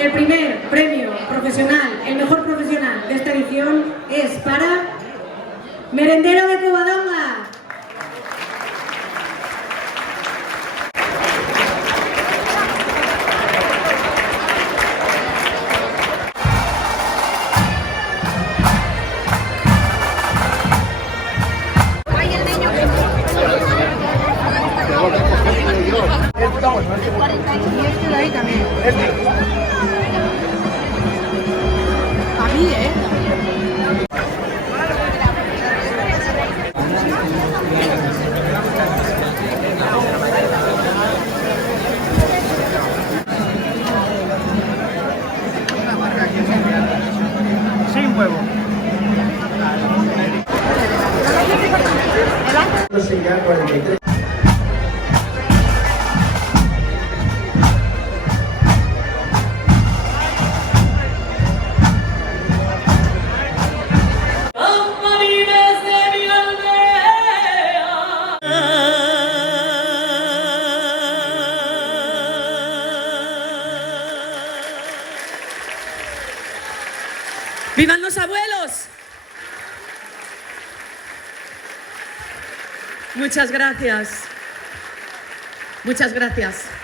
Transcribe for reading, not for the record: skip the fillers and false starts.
El primer premio profesional, el mejor profesional de esta edición es para Merendero de Covadonga. Y este de ahí también. A mí, Sin huevo. ¡Vivan los abuelos! Muchas gracias. Muchas gracias.